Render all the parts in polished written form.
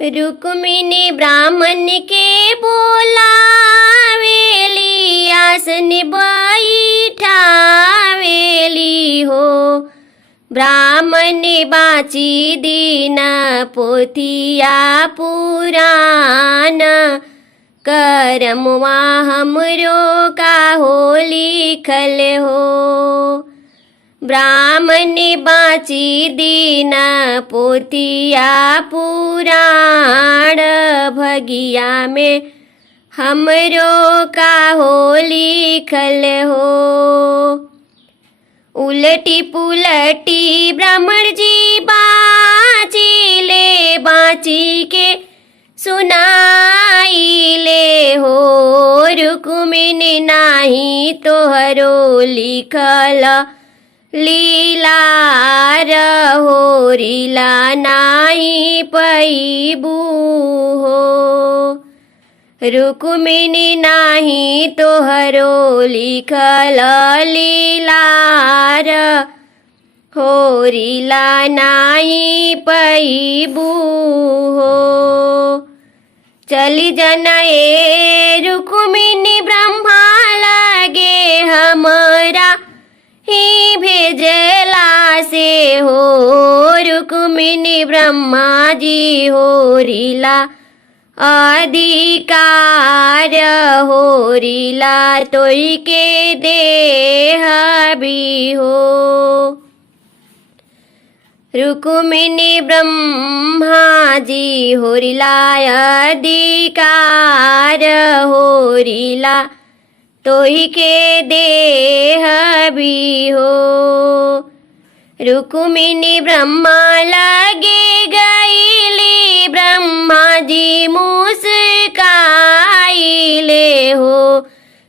रुक्मिणी ब्राह्मण के बोलावेली, आसन बैठावेली हो। ब्राह्मण बाची दीन पोथिया पुराण, करमवा हमरो का हो लिखल हो। ब्राह्मण बाची दीन पोथिया पुराण, भगिया में हमरो का हो लिखल हो। उलटी पुलटी ब्राह्मण जी बाची ले, बाची के सुनाई ले हो। रुक्मिणी नाही तोहरो लिखल लीला रहो, लीला नाही पैबू हो। रुक्मिणी नाही तोहरो लिखल लीला हो, लीला नाही पैबू हो। चली जनाए रुक्मिणी ब्रह्मा लगे, हमरा ही भेजला से हो। रुक्मिणी ब्रह्मा जी हो रीला अधिकार हो, रीला तोई के देह भी हो। रुक्मिणी ब्रह्मा जी हो रीला अधिकार हो, रीला तोई के देह भी हो। रुक्मिणी ब्रह्मा लगे गईली, ब्रह्मा जी मुस्काइले हो।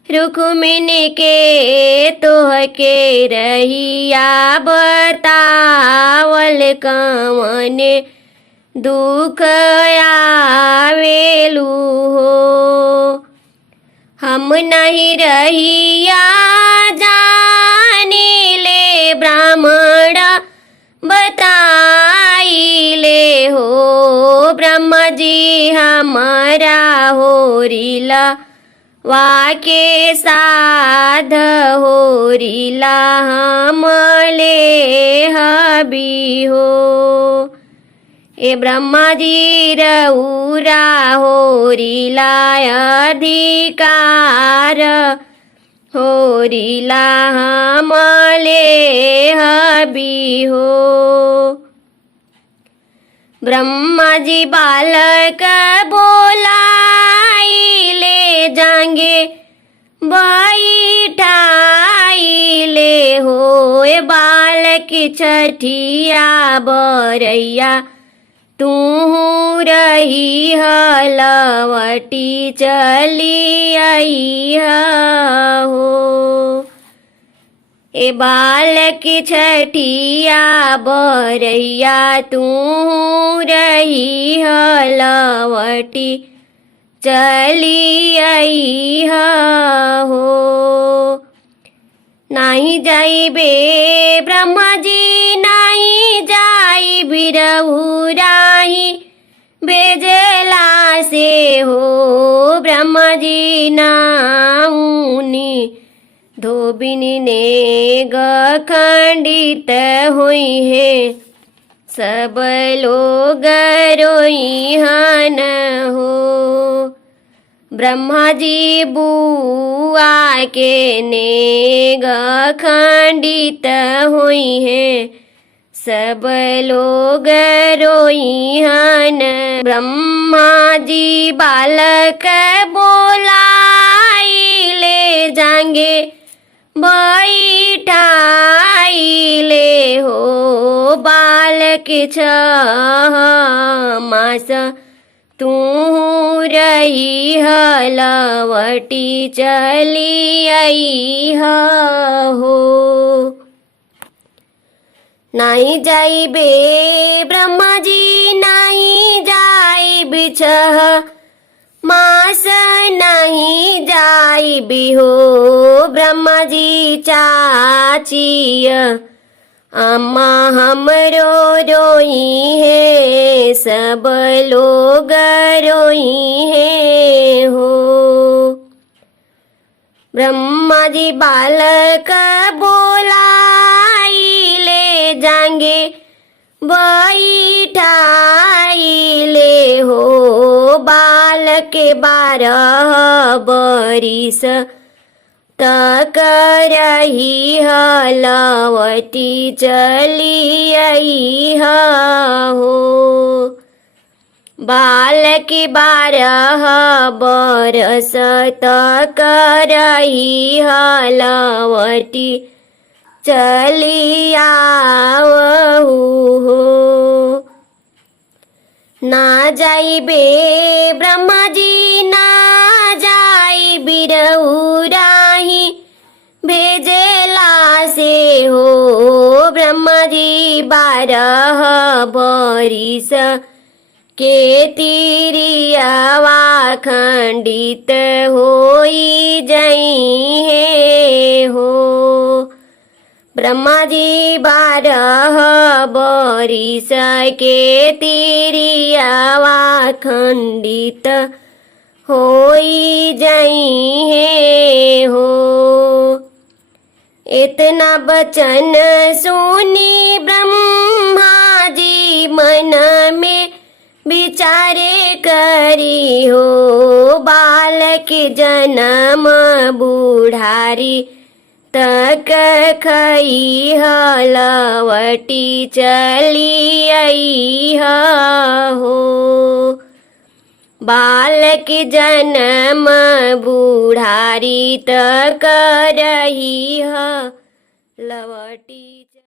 रुक्मिणी के तोह के रहिया बतावल, कवने दुख आवेलू हो। हम नहीं रहिया जानिले, ब्राह्मण बताइले हो। ब्रह्मा जी हमारा हो रीला वाके साध हो, रीला हमले हबी हो। ए ब्रह्मा जी रऊरा हो रीला अधिकार हो, रीला हमले हबी हो। ब्रह्मा जी बालक बोलाइले, जांगे बैठाइले हो। ए बालक छठिया बरैया, तू रही हलवटी चली आई हो। ए बालक छठिया बरैया, तू रही हलवटी चली आई हो। नाही जाइबे ब्रह्मा जी नाही जाई, बिरहुराही भेजला से हो। ब्रह्मा जी नाउनी धोबिनी ने खंडित हुई है, सब लोग रोई हन हो। ब्रह्मा जी बुआ के नेग खंडित हुई है, सब लोग रोई हन। ब्रह्मा जी बालक बोलाइले, जांगे बैठाइले हो। बालक 6 मास तू रही हलवटी चली आई हो। नहीं जाइबे ब्रह्मा जी नहीं जाइबे 6 मास नहीं जाइबे हो। ब्रह्मा जी चाचिय अम्मा हमरो रोई है, सब लोग रोई है हो। ब्रह्मा जी बालक बोलाई ले जाएंगे, बैठाई ले हो। बालक 12 बरिस तक रही हलवती चली आई हो। बालक 12 बरस तक रही हलवती चली आवहु हो। ना जाइबे ब्रह्मा जी ना जाई बिरउराही, भेजेला से हो। ब्रह्मा जी 12 बरिस के तिरियावा खंडित होई जई है हो। ब्रह्मा जी 12 बरिस के तिरियावा खंडित होई जई है हो। इतना बचन सुनी ब्रह्मा जी मन में विचारे करी हो। बालक जन्म बुढ़ारी तक खई हलवटी चली आई हो। बालक जन्म बुढ़ारी तक रही हलवटी।